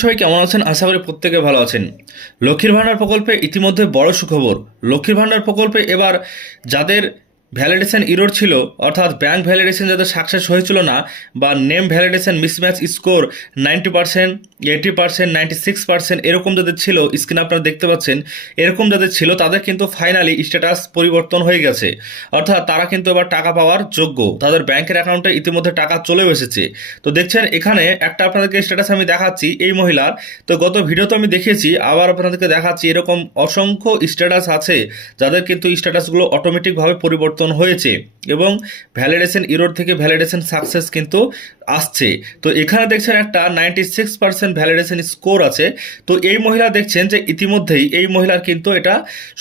সবাই কেমন আছেন? আশা করি প্রত্যেকে ভালো আছেন। লক্ষ্মীর ভাণ্ডার প্রকল্পে ইতিমধ্যে বড় সুখবর। লক্ষ্মীর ভাণ্ডার প্রকল্পে এবার যাদের ভ্যালিডেশন ইরোর ছিল, অর্থাৎ ব্যাংক ভ্যালিডেশন যাদের সাকসেস হয়েছিল না, বা নেম ভ্যালিডেশন মিসম্যাচ স্কোর 90%, 80%, 96% এরকম যাদের ছিল, স্ক্রিনে আপনারা দেখতে পাচ্ছেন, এরকম যাদের ছিল তাদের কিন্তু ফাইনালি স্ট্যাটাস পরিবর্তন হয়ে গেছে। অর্থাৎ তারা কিন্তু এবার টাকা পাওয়ার যোগ্য, তাদের ব্যাংকের অ্যাকাউন্টে ইতিমধ্যে টাকা চলেও এসেছে। তো দেখছেন এখানে একটা আপনাদেরকে স্ট্যাটাস আমি দেখাচ্ছি এই মহিলার। তো গত ভিডিওতে আমি দেখিয়েছি, আবার আপনাদেরকে দেখাচ্ছি, এরকম অসংখ্য স্ট্যাটাস আছে যাদের কিন্তু স্ট্যাটাসগুলো অটোমেটিকভাবে পরিবর্তন হয়েছে এবং ভ্যালিডেশন ইরোর থেকে ভ্যালিডেশন সাকসেস কিন্তু আসছে। তো এখানে দেখছেন একটা 96% ভ্যালিডেশন স্কোর আছে। তো এই মহিলা দেখছেন যে ইতিমধ্যেই এই মহিলার কিন্তু এটা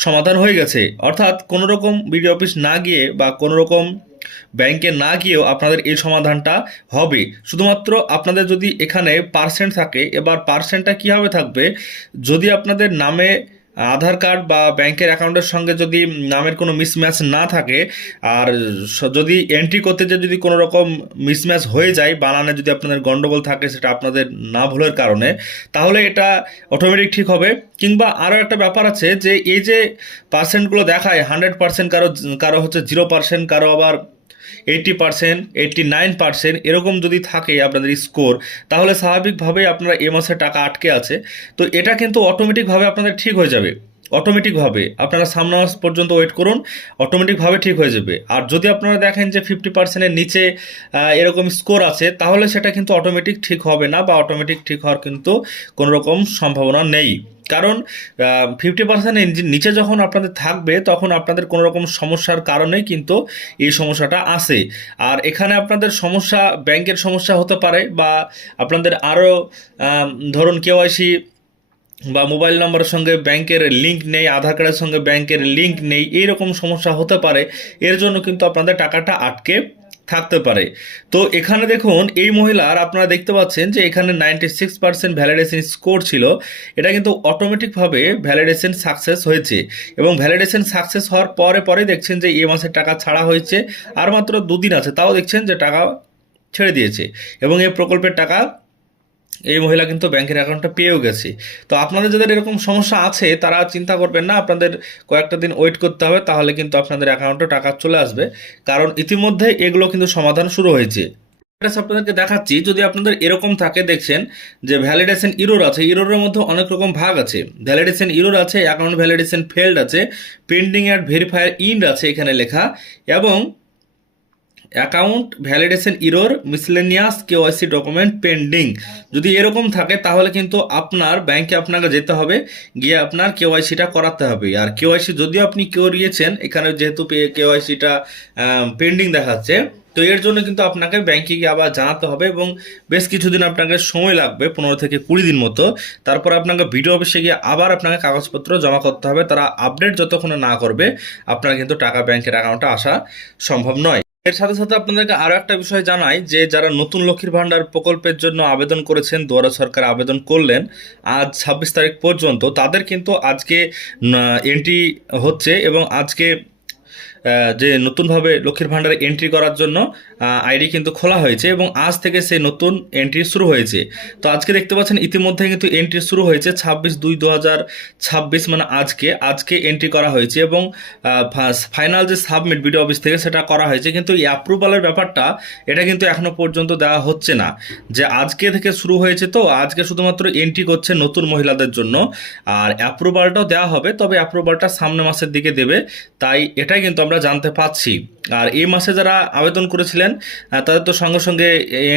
সমাধান হয়ে গেছে। অর্থাৎ কোনো রকম বিডিও অফিস না গিয়ে বা কোনো রকম ব্যাংকে না গিয়েও আপনাদের এই সমাধানটা হবে। শুধুমাত্র আপনাদের যদি এখানে পার্সেন্ট থাকে, এবার পার্সেন্টটা কীভাবে থাকবে, যদি আপনাদের নামে আধার কার্ড বা ব্যাংকের অ্যাকাউন্টের সঙ্গে যদি নামের কোনো মিসম্যাচ না থাকে, আর যদি এন্ট্রি করতে যে যদি কোনো রকম মিসম্যাচ হয়ে যায়, বানানে যদি আপনাদের গন্ডগোল থাকে, সেটা আপনাদের না ভুলের কারণে, তাহলে এটা অটোমেটিক ঠিক হবে। কিংবা আরও একটা ব্যাপার আছে যে এই যে পার্সেন্টগুলো দেখায় 100%, কারো কারো হচ্ছে 0%, কারো আবার 80%, 89% এরকম যদি থাকে আপনাদের স্কোর, তাহলে স্বাভাবিকভাবেই আপনারা এ মাসে টাকা আটকে আছে। তো এটা কিন্তু অটোমেটিকভাবে আপনাদের ঠিক হয়ে যাবে। অটোমেটিকভাবে আপনারা সামনে মাস পর্যন্ত ওয়েট করুন, অটোমেটিকভাবে ঠিক হয়ে যাবে। আর যদি আপনারা দেখেন যে 50%-এর নিচে এরকম স্কোর আছে, তাহলে সেটা কিন্তু অটোমেটিক ঠিক হবে না, বা অটোমেটিক ঠিক হওয়ার কিন্তু কোনো রকম সম্ভাবনা নেই। কারণ 50%-এর নিচে যখন আপনাদের থাকবে, তখন আপনাদের কোনো রকম সমস্যার কারণেই কিন্তু এই সমস্যাটা আসে। আর এখানে আপনাদের সমস্যা ব্যাংকের সমস্যা হতে পারে, বা আপনাদের আরও ধরুন কেওয়াইসি বা মোবাইল নম্বরের সঙ্গে ব্যাংকের লিঙ্ক নেই, আধার কার্ডের সঙ্গে ব্যাংকের লিঙ্ক নেই, এইরকম সমস্যা হতে পারে। এর জন্য কিন্তু আপনাদের টাকাটা আটকে থাকতে পারে। তো এখানে দেখুন এই মহিলার, আপনারা দেখতে পাচ্ছেন যে এখানে 96% ভ্যালিডেশন স্কোর ছিল। এটা কিন্তু অটোমেটিকভাবে ভ্যালিডেশন সাকসেস হয়েছে, এবং ভ্যালিডেশন সাকসেস হওয়ার পরে পরে দেখছেন যে এই মাসের টাকা ছাড়া হয়েছে। আর মাত্র দুদিন আছে, তাও দেখছেন যে টাকা ছেড়ে দিয়েছে, এবং এই প্রকল্পের টাকা এই মহিলা কিন্তু ব্যাংকের অ্যাকাউন্টটা পেয়েও গেছে। তো আপনাদের যাদের এরকম সমস্যা আছে, তারা চিন্তা করবেন না, আপনাদের কয়েকটা দিন ওয়েট করতে হবে, তাহলে কিন্তু আপনাদের অ্যাকাউন্টে টাকা চলে আসবে। কারণ ইতিমধ্যে এগুলো কিন্তু সমাধান শুরু হয়েছে। আপনাদেরকে দেখাচ্ছি, যদি আপনাদের এরকম থাকে, দেখছেন যে ভ্যালিডেশন ইরোর আছে, ইরোরের মধ্যে অনেক রকম ভাগ আছে। ভ্যালিডেশন ইরোর আছে, অ্যাকাউন্ট ভ্যালিডেশন ফেল্ড আছে, পেন্ডিং অ্যাট ভেরিফায়ার ইন্ড আছে এখানে লেখা, এবং account validation error miscellaneous KYC document pending. যদি এরকম থাকে, তাহলে কিন্তু আপনার ব্যাংকে আপনাকে যেতে হবে, গিয়ে আপনার কেওয়াইসিটা করাতে হবে। আর কেওয়াইসি যদিও আপনি করিয়েছেন, এখানে যেহেতু কেওয়াইসিটা পেন্ডিং দেখাচ্ছে, তো এর জন্য কিন্তু আপনাকে ব্যাংকে গিয়ে আবার জানাতে হবে, এবং বেশ কিছুদিন আপনাকে সময় লাগবে, 15 থেকে 20 দিন মতো। তারপর আপনাকে বিডিও অফিসে গিয়ে আবার আপনাকে কাগজপত্র জমা করতে হবে। তারা আপডেট যতক্ষণে না করবে, আপনার কিন্তু টাকা ব্যাংকের অ্যাকাউন্টে আসা সম্ভব নয়। এর সাথে সাথে আপনাদেরকে আরও একটা বিষয় জানাই, যে যারা নতুন লক্ষ্মীর ভাণ্ডার প্রকল্পের জন্য আবেদন করেছেন, দুয়ারে সরকার আবেদন করলেন আজ 26 তারিখ পর্যন্ত, তাদের কিন্তু আজকে এন্ট্রি হচ্ছে, এবং আজকে যে নতুনভাবে লক্ষ্মীর ভাণ্ডারে এন্ট্রি করার জন্য আইডি কিন্তু খোলা হয়েছে, এবং আজ থেকে সেই নতুন এন্ট্রি শুরু হয়েছে। তো আজকে দেখতে পাচ্ছেন ইতিমধ্যে কিন্তু এন্ট্রি শুরু হয়েছে 26/2/2026, মানে আজকে এন্ট্রি করা হয়েছে, এবং ফাইনাল যে সাবমিট বিডিও অফিস থেকে সেটা করা হয়েছে। কিন্তু এই অ্যাপ্রুভালের ব্যাপারটা, এটা কিন্তু এখনো পর্যন্ত দেওয়া হচ্ছে না, যে আজকে থেকে শুরু হয়েছে, তো আজকে শুধুমাত্র এন্ট্রি করছে নতুন মহিলাদের জন্য। আর অ্যাপ্রুভালটাও দেওয়া হবে, তবে অ্যাপ্রুভালটা সামনে মাসের দিকে দেবে, তাই এটাই কিন্তু আমরা জানতে পাচ্ছি। আর এই মাসে যারা আবেদন করেছিলেন, তাদের তো সঙ্গে সঙ্গে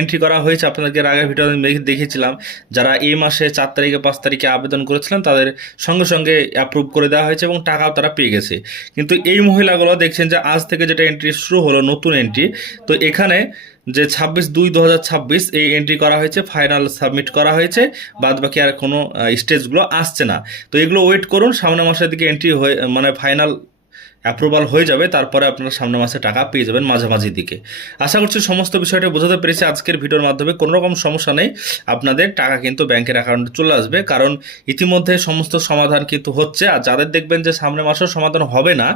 এন্ট্রি করা হয়েছে। আপনাদেরকে আগের ভিডিও দেখিয়েছিলাম, যারা এই মাসে 4 তারিখে 5 তারিখে আবেদন করেছিলেন, তাদের সঙ্গে সঙ্গে অ্যাপ্রুভ করে দেওয়া হয়েছে, এবং টাকাও তারা পেয়ে গেছে। কিন্তু এই মহিলাগুলো দেখছেন যে আজ থেকে যেটা এন্ট্রি শুরু হলো, নতুন এন্ট্রি, তো এখানে যে 26/2/2026 এই এন্ট্রি করা হয়েছে, ফাইনাল সাবমিট করা হয়েছে, বাদ বাকি আর কোনো স্টেজগুলো আসছে না। তো এগুলো ওয়েট করুন, সামনের মাসের দিকে এন্ট্রি হয়ে, মানে ফাইনাল অ্যাপ্রুভাল হয়ে যাবে, তারপরে আপনারা সামনের মাসে টাকা পেয়ে যাবেন মাঝামাঝি দিকে। আশা করছি সমস্ত বিষয়টা বোঝাতে পেরেছি আজকের ভিডিওর মাধ্যমে। কোনো রকম সমস্যা নেই, আপনাদের টাকা কিন্তু ব্যাংকের অ্যাকাউন্টে চলে আসবে, কারণ ইতিমধ্যে সমস্ত সমাধান কিন্তু হচ্ছে। আর যাদের দেখবেন যে সামনের মাসেও সমাধান হবে না,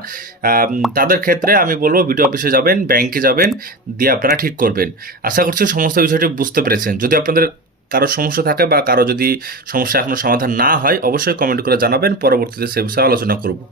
তাদের ক্ষেত্রে আমি বলবো বিডিও অফিসে যাবেন, ব্যাংকে যাবেন, দিয়ে আপনারা ঠিক করবেন। আশা করছি সমস্ত বিষয়টি বুঝতে পেরেছেন। যদি আপনাদের কারো সমস্যা থাকে বা কারো যদি সমস্যা এখনও সমাধান না হয় অবশ্যই কমেন্ট করে জানাবেন, পরবর্তীতে সে বিষয়ে আলোচনা করব।